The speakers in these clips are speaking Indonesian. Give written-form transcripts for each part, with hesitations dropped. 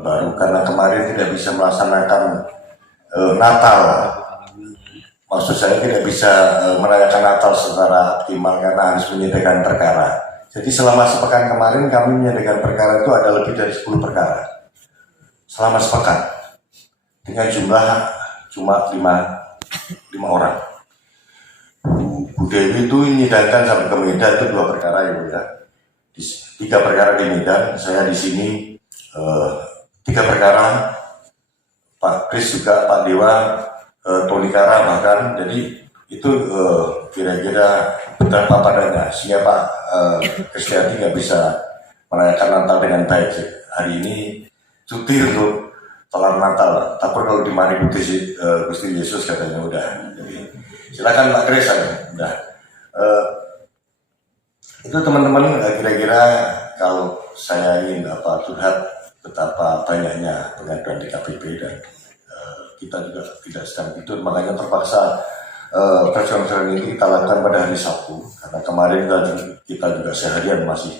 baru karena kemarin tidak bisa melaksanakan Natal. Maksud saya tidak bisa merayakan Natal secara optimal karena harus menyediakan perkara. Jadi selama sepekan kemarin kami menyediakan perkara itu ada lebih dari 10 perkara. Selama sepekan dengan jumlah cuma 5 orang. Bu Dewi itu menyidangkan sampai ke Medan itu 2 perkara ya Bu ya. 3 perkara di Medan, saya di sini 3 perkara. Pak Kris juga, Pak Dewa, Tony Kara bahkan, jadi itu kira-kira betapa padanya sehingga Pak Kristianti nggak bisa merayakan Natal dengan baik. Hari ini cuti untuk telar Natal, tapi kalau di mari Gusti Yesus katanya udah. Jadi, silakan Pak Kris udah. Itu teman-teman kira-kira kalau saya ingin curhat betapa banyaknya pengaduan di KPP dan kita juga tidak sedang tidur, makanya terpaksa perjuangan ini kita lakukan pada hari Sabtu karena kemarin kita juga seharian masih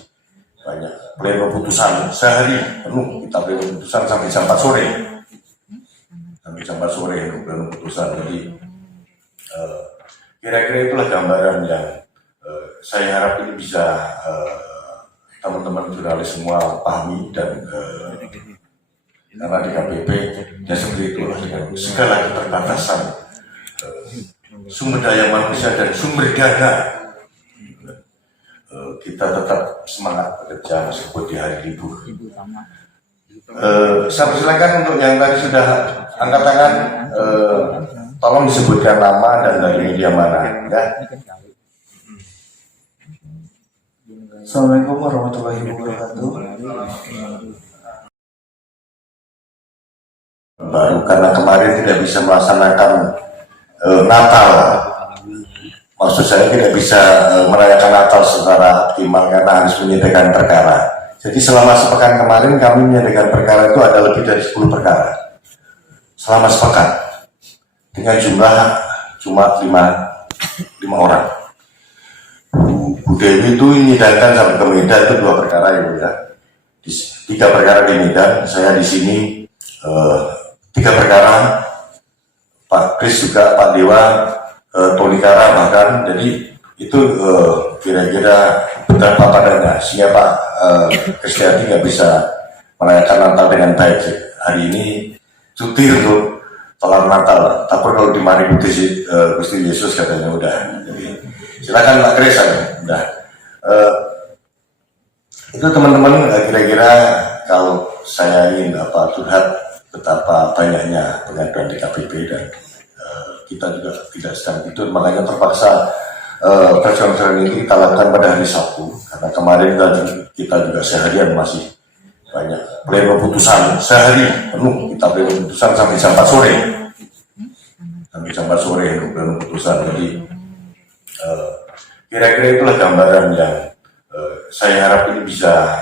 banyak pleno putusan, sehari penuh kita pleno putusan sampai jam 4 sore pleno putusan. Jadi kira-kira itulah gambaran yang saya harap ini bisa teman-teman jurnalis semua pahami dan karena di KPP ya seperti itulah dengan segala keterbatasan sumber daya manusia dan sumber dana kita tetap semangat bekerja meskipun di hari libur. Saya persilakan untuk yang tadi sudah angkat tangan, tolong disebutkan nama dan dari media mana ya. Assalamualaikum warahmatullahi wabarakatuh. Baru karena kemarin tidak bisa melaksanakan Natal. Maksud saya tidak bisa merayakan Natal secara optimal karena harus menyediakan perkara. Jadi selama sepekan kemarin kami menyediakan perkara itu ada lebih dari 10 perkara. Selama sepekan dengan jumlah cuma 5 orang. Bu Dewi itu menyidangkan sampai ke Medan itu 2 perkara ya Bu ya. 3 perkara di Medan, saya di sini 3 perkara. Pak Kris juga, Pak Dewa, Tony Kara bahkan, jadi itu kira-kira betapa padanya sehingga Pak Kristianti nggak bisa merayakan Natal dengan baik. Hari ini cuti untuk telar Natal, tapi kalau di mari Gusti Yesus katanya udah. Jadi, silakan Pak Kris udah. Itu teman-teman kira-kira kalau saya ingin curhat betapa banyaknya pengaduan di KPP dan kita juga tidak sedang tidur, makanya terpaksa perjuangan ini kita lakukan pada hari Sabtu karena kemarin kita juga seharian masih banyak pleno putusan, sehari penuh kita pleno putusan sampai jam 4 sore pleno putusan. Jadi kira-kira itulah gambaran yang saya harap ini bisa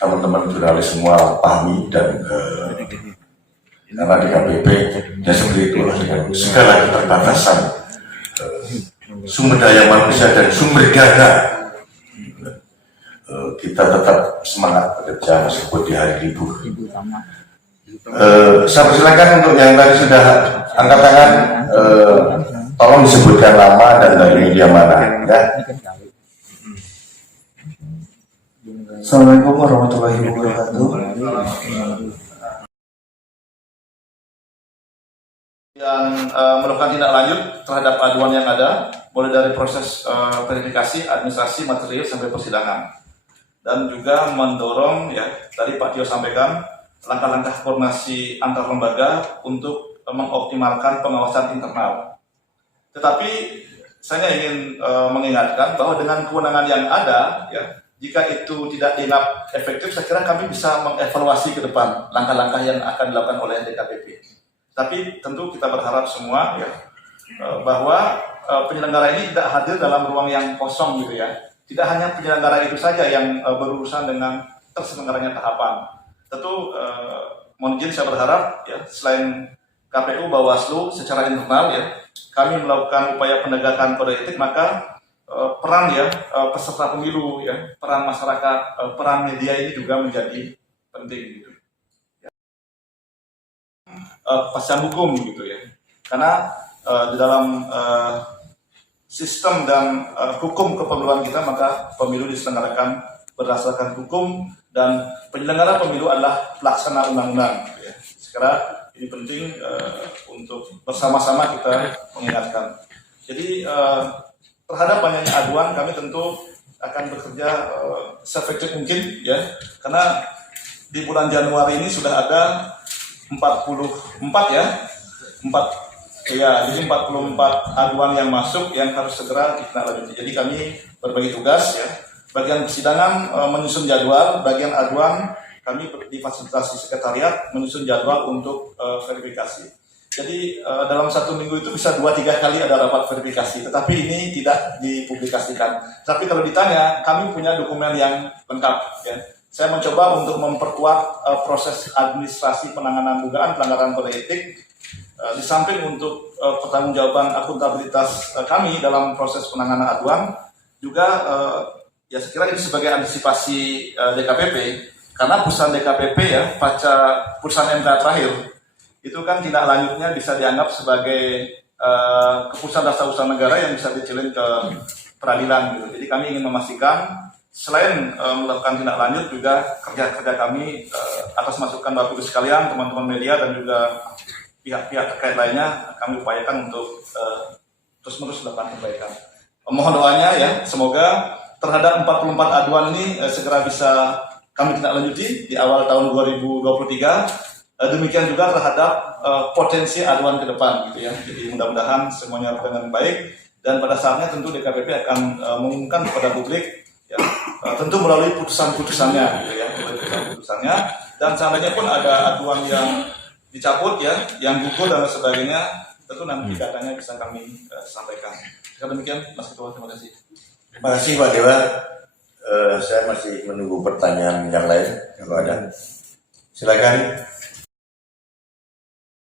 teman-teman jurnalis semua pahami dan karena di KPP ya seperti itulah dengan segala keterbatasan sumber daya manusia dan sumber dana kita tetap semangat bekerja meskipun di hari libur. Saya persilakan untuk yang tadi sudah angkat tangan, tolong disebutkan nama dan dari media mana ya. Assalamualaikum warahmatullahi wabarakatuh. Yang melakukan tindak lanjut terhadap aduan yang ada, mulai dari proses verifikasi, administrasi, material sampai persidangan, dan juga mendorong ya tadi Pak Tio sampaikan langkah-langkah koordinasi antar lembaga untuk mengoptimalkan pengawasan internal. Tetapi saya ingin mengingatkan bahwa dengan kewenangan yang ada ya, jika itu tidak dianggap efektif, saya kira kami bisa mengevaluasi ke depan langkah-langkah yang akan dilakukan oleh DKPP. Tapi tentu kita berharap semua ya bahwa penyelenggara ini tidak hadir dalam ruang yang kosong gitu ya. Tidak hanya penyelenggara itu saja yang berurusan dengan terselenggaranya tahapan. Tentu mohon izin saya berharap ya selain KPU, Bawaslu secara internal ya kami melakukan upaya penegakan kode etik, maka peran ya peserta pemilu ya, peran masyarakat, peran media ini juga menjadi penting gitu. kepastian hukum gitu ya. Karena di dalam sistem dan hukum kepemiluan kita, maka pemilu diselenggarakan berdasarkan hukum dan penyelenggara pemilu adalah pelaksana undang-undang. Gitu ya. Sekarang ini penting untuk bersama-sama kita mengingatkan. Jadi terhadap banyaknya aduan, kami tentu akan bekerja seefektif mungkin ya, karena di bulan Januari ini sudah ada 44 ya, jadi 44 aduan yang masuk yang harus segera ditindaklanjuti. Jadi kami berbagi tugas ya. Bagian persidangan menyusun jadwal, bagian aduan kami difasilitasi sekretariat menyusun jadwal untuk verifikasi. Jadi dalam 1 minggu itu bisa 2-3 kali ada rapat verifikasi, tetapi ini tidak dipublikasikan. Tapi kalau ditanya, kami punya dokumen yang lengkap. Ya. Saya mencoba untuk memperkuat proses administrasi penanganan dugaan pelanggaran kode etik, di samping untuk pertanggungjawaban akuntabilitas kami dalam proses penanganan aduan, juga ya saya kira ini sebagai antisipasi DKPP, karena putusan DKPP ya, pasca putusan MK terakhir, itu kan tindak lanjutnya bisa dianggap sebagai keputusan dasar usaha negara yang bisa dicilin ke peradilan gitu. Jadi kami ingin memastikan selain melakukan tindak lanjut, juga kerja-kerja kami atas masukan Bapak Ibu sekalian, teman-teman media dan juga pihak-pihak terkait lainnya, kami upayakan untuk terus-menerus melakukan perbaikan. Mohon doanya ya, semoga terhadap 44 aduan ini segera bisa kami tindak lanjuti di awal tahun 2023. Demikian juga terhadap potensi aduan ke depan gitu ya. Jadi mudah-mudahan semuanya dengan baik, dan pada saatnya tentu DKPP akan mengumumkan kepada publik ya, tentu melalui putusan-putusannya gitu ya, putusannya, dan seandainya pun ada aduan yang dicabut ya, yang gugur dan sebagainya, tentu nanti datanya bisa kami sampaikan. Demikian Mas Ketua, terima kasih. Terima kasih Pak Dewa. Saya masih menunggu pertanyaan yang lain kalau ada. Silakan.